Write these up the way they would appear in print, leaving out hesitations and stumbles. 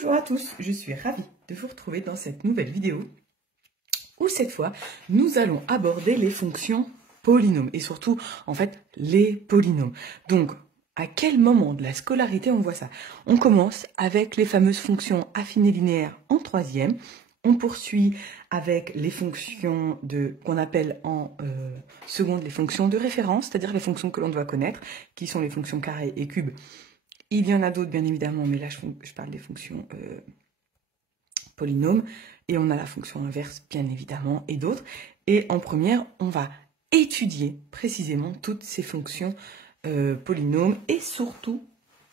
Bonjour à tous, je suis ravie de vous retrouver dans cette nouvelle vidéo où cette fois nous allons aborder les fonctions polynômes et surtout en fait les polynômes. Donc à quel moment de la scolarité on voit ça? On commence avec les fameuses fonctions affinées linéaires en troisième. On poursuit avec les fonctions qu'on appelle en seconde les fonctions de référence, c'est-à-dire les fonctions que l'on doit connaître, qui sont les fonctions carré et cube. Il y en a d'autres bien évidemment, mais là je parle des fonctions polynômes. Et on a la fonction inverse bien évidemment et d'autres. Et en première, on va étudier précisément toutes ces fonctions polynômes et surtout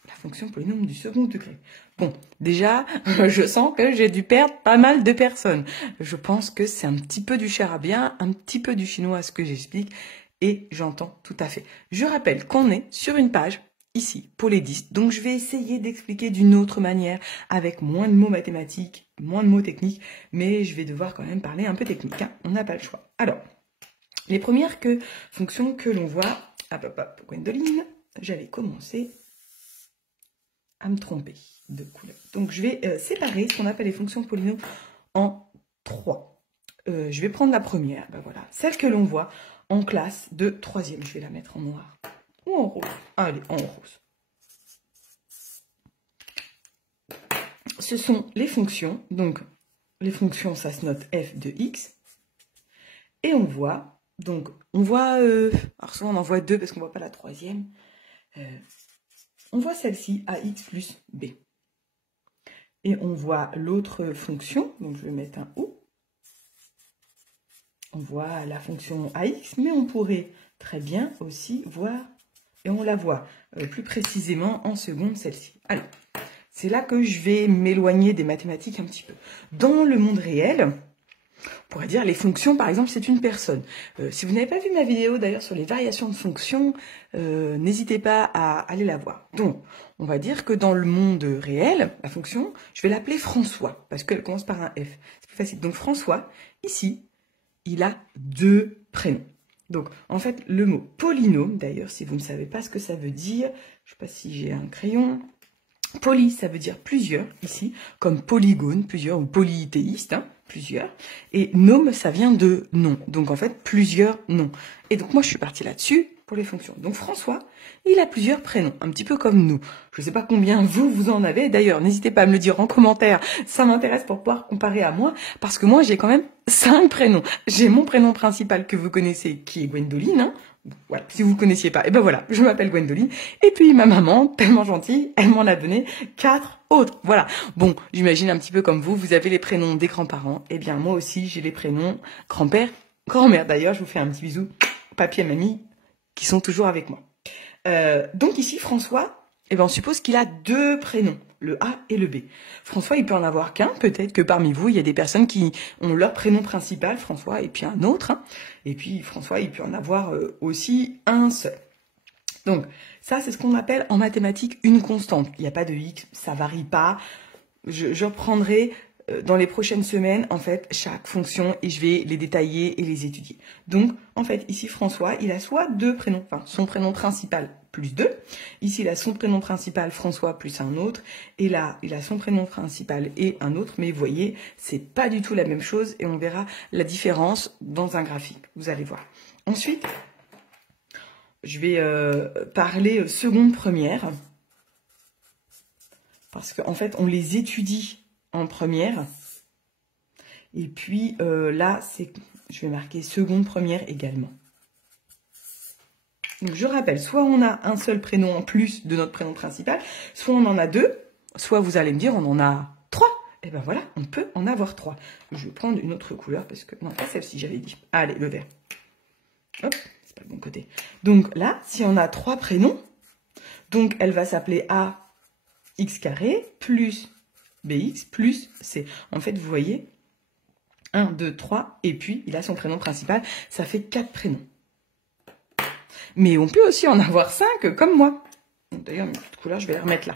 la fonction polynôme du second degré. Bon, déjà, je sens que j'ai dû perdre pas mal de personnes. Je pense que c'est un petit peu du charabia, un petit peu du chinois à ce que j'explique, et j'entends tout à fait. Je rappelle qu'on est sur une page, ici, pour les 10, donc je vais essayer d'expliquer d'une autre manière, avec moins de mots mathématiques, moins de mots techniques, mais je vais devoir quand même parler un peu technique, hein, on n'a pas le choix. Alors, les premières fonctions que l'on voit, Gwendoline, j'avais commencé à me tromper de couleur. Donc je vais séparer ce qu'on appelle les fonctions polynômes en 3. Je vais prendre la première, voilà, celle que l'on voit en classe de 3e. Je vais la mettre en noir ou en rose. Allez, en rose. Ce sont les fonctions. Donc les fonctions, ça se note f de x. Et on voit, alors souvent on en voit deux parce qu'on ne voit pas la troisième. On voit celle-ci, ax plus b. Et on voit l'autre fonction, donc je vais mettre un ou. On voit la fonction ax, mais on pourrait très bien aussi voir, et on la voit plus précisément en seconde, celle-ci. Alors, c'est là que je vais m'éloigner des mathématiques un petit peu. Dans le monde réel, on pourrait dire les fonctions, par exemple, c'est une personne. Si vous n'avez pas vu ma vidéo d'ailleurs sur les variations de fonctions, n'hésitez pas à aller la voir. Donc, on va dire que dans le monde réel, la fonction, je vais l'appeler François, parce qu'elle commence par un F. C'est plus facile. Donc François, ici, il a 2 prénoms. Donc, en fait, le mot polynôme, d'ailleurs, si vous ne savez pas ce que ça veut dire, je ne sais pas si j'ai un crayon. Poly, ça veut dire plusieurs, ici, comme polygone, plusieurs, ou polythéiste, hein, plusieurs. Et nome, ça vient de nom. Donc, en fait, plusieurs noms. Et donc, moi, je suis partie là-dessus pour les fonctions. Donc, François, il a plusieurs prénoms, un petit peu comme nous. Je ne sais pas combien vous en avez. D'ailleurs, n'hésitez pas à me le dire en commentaire. Ça m'intéresse pour pouvoir comparer à moi. Parce que moi, j'ai quand même 5 prénoms. J'ai mon prénom principal que vous connaissez, qui est Gwendoline, hein. Voilà, si vous ne connaissiez pas, et ben voilà, je m'appelle Gwendoline. Et puis ma maman, tellement gentille, elle m'en a donné 4 autres. Voilà. Bon, j'imagine un petit peu comme vous avez les prénoms des grands-parents. Eh bien moi aussi, j'ai les prénoms grand-père, grand-mère. D'ailleurs, je vous fais un petit bisou, papy et mamie, qui sont toujours avec moi. Donc ici, François, eh ben on suppose qu'il a 2 prénoms, le A et le B. François, il peut en avoir qu'un. Peut-être que parmi vous, il y a des personnes qui ont leur prénom principal, François, et puis un autre. Hein. Et puis François, il peut en avoir aussi un seul. Donc ça, c'est ce qu'on appelle en mathématiques une constante. Il n'y a pas de X, ça varie pas. Je reprendrai dans les prochaines semaines, en fait, chaque fonction et je vais les détailler et les étudier. Donc, en fait, ici, François, il a soit 2 prénoms, enfin, son prénom principal plus 2. Ici, il a son prénom principal, François, plus un autre. Et là, il a son prénom principal et un autre. Mais vous voyez, c'est pas du tout la même chose et on verra la différence dans un graphique. Vous allez voir. Ensuite, je vais parler seconde première. Parce qu'en fait, on les étudie en première. Et puis là, je vais marquer seconde première également. Donc je rappelle, soit on a un seul prénom en plus de notre prénom principal, soit on en a 2, soit vous allez me dire on en a 3. Et ben voilà, on peut en avoir 3. Je vais prendre une autre couleur parce que... Non, pas celle-ci, j'avais dit. Allez, le vert. Hop, c'est pas le bon côté. Donc là, si on a 3 prénoms, donc elle va s'appeler ax carré plus bx plus c. En fait, vous voyez, 1, 2, 3, et puis il a son prénom principal, ça fait 4 prénoms. Mais on peut aussi en avoir 5 comme moi. D'ailleurs, mes petites couleurs, je vais les remettre là.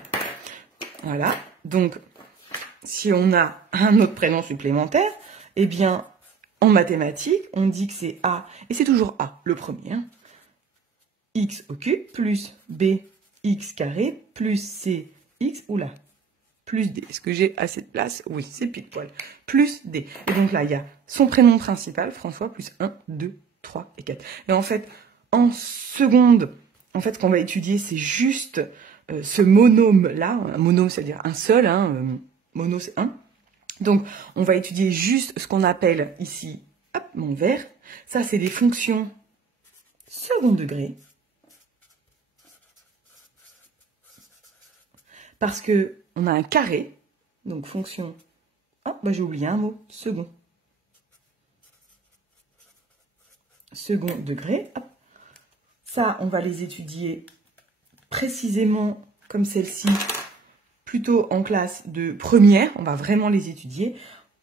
Voilà. Donc, si on a un autre prénom supplémentaire, eh bien, en mathématiques, on dit que c'est A, et c'est toujours A, le premier. Hein. X au cube plus B, X carré, plus C, X, oula, plus D. Est-ce que j'ai assez de place? Oui, c'est pile poil. Plus D. Et donc là, il y a son prénom principal, François, plus 1, 2, 3 et 4. Et en fait, en seconde, en fait, ce qu'on va étudier, c'est juste ce monôme-là. Un monôme, c'est-à-dire un seul. Mono, c'est 1. Donc, on va étudier juste ce qu'on appelle ici, hop, mon vert. Ça, c'est des fonctions second degré. Parce que on a un carré, donc fonction... Oh, bah j'ai oublié un mot, second. Second degré. Hop. Ça, on va les étudier précisément comme celle-ci, plutôt en classe de première, on va vraiment les étudier.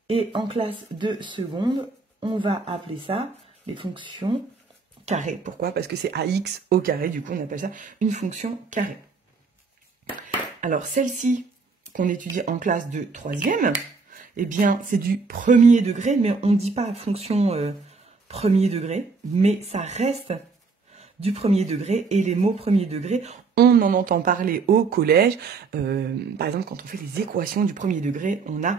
Et en classe de seconde, on va appeler ça les fonctions carrées. Pourquoi? Parce que c'est ax au carré, du coup on appelle ça une fonction carrée. Alors celle-ci qu'on étudie en classe de troisième, eh bien c'est du premier degré, mais on ne dit pas fonction premier degré, mais ça reste du premier degré, et les mots premier degré, on en entend parler au collège. Par exemple, quand on fait les équations du premier degré, on a,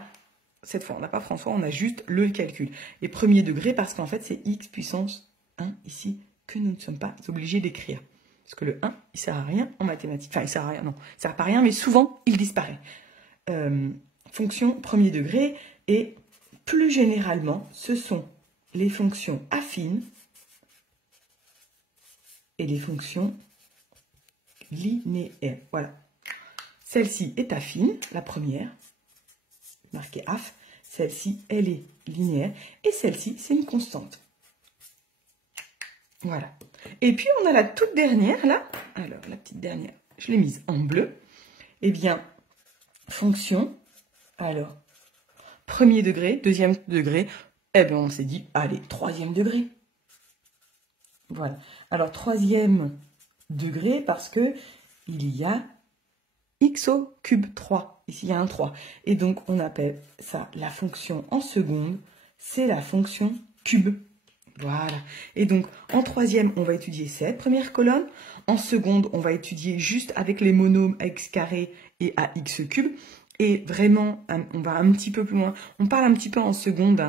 cette fois, on n'a pas François, on a juste le calcul. Et premier degré, parce qu'en fait, c'est x puissance 1 ici, que nous ne sommes pas obligés d'écrire. Parce que le 1, il sert à rien en mathématiques. Enfin, il sert à rien, non, il sert pas à rien, mais souvent, il disparaît. Fonction premier degré, et plus généralement, ce sont les fonctions affines et les fonctions linéaires. Voilà. Celle-ci est affine, la première, marquée AF. Celle-ci, elle est linéaire. Et celle-ci, c'est une constante. Voilà. Et puis, on a la toute dernière, là. Alors, la petite dernière, je l'ai mise en bleu. Eh bien, fonction, alors, premier degré, deuxième degré. Eh bien, on s'est dit, allez, troisième degré. Voilà. Alors, troisième degré, parce que il y a x au cube 3. Ici, il y a un 3. Et donc, on appelle ça la fonction en seconde. C'est la fonction cube. Voilà. Et donc, en troisième, on va étudier cette première colonne. En seconde, on va étudier juste avec les monômes x carré et ax cube. Et vraiment, on va un petit peu plus loin. On parle un petit peu en seconde,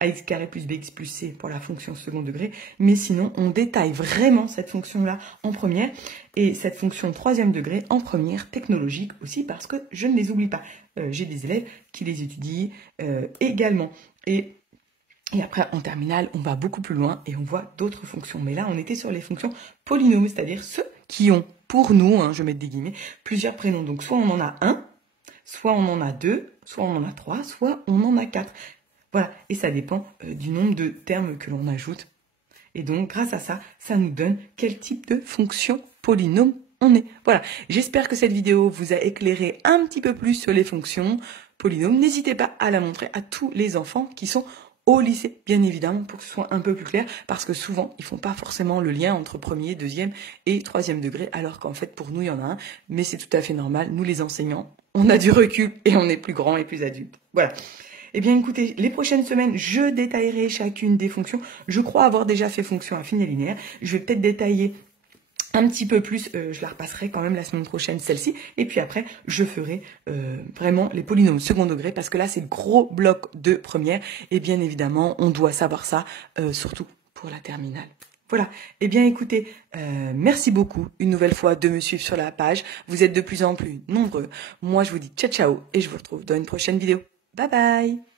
ax carré plus bx plus c pour la fonction second degré. Mais sinon, on détaille vraiment cette fonction-là en première. Et cette fonction troisième degré en première, technologique aussi, parce que je ne les oublie pas. J'ai des élèves qui les étudient également. Et après, en terminale, on va beaucoup plus loin et on voit d'autres fonctions. Mais là, on était sur les fonctions polynômes, c'est-à-dire ceux qui ont, pour nous, je mets des guillemets, plusieurs prénoms. Donc, soit on en a un, soit on en a deux, soit on en a trois, soit on en a quatre. Voilà, et ça dépend du nombre de termes que l'on ajoute. Et donc, grâce à ça, ça nous donne quel type de fonction polynôme on est. Voilà, j'espère que cette vidéo vous a éclairé un petit peu plus sur les fonctions polynômes. N'hésitez pas à la montrer à tous les enfants qui sont au lycée, bien évidemment, pour que ce soit un peu plus clair, parce que souvent, ils font pas forcément le lien entre premier, deuxième et troisième degré, alors qu'en fait, pour nous, il y en a un, mais c'est tout à fait normal. Nous, les enseignants, on a du recul et on est plus grands et plus adultes. Voilà. Eh bien, écoutez, les prochaines semaines, je détaillerai chacune des fonctions. Je crois avoir déjà fait fonction affine et linéaire. Je vais peut-être détailler un petit peu plus, je la repasserai quand même la semaine prochaine, celle-ci. Et puis après, je ferai vraiment les polynômes second degré, parce que là, c'est le gros bloc de première. Et bien évidemment, on doit savoir ça, surtout pour la terminale. Voilà. Eh bien, écoutez, merci beaucoup une nouvelle fois de me suivre sur la page. Vous êtes de plus en plus nombreux. Moi, je vous dis ciao, ciao, et je vous retrouve dans une prochaine vidéo. Bye bye!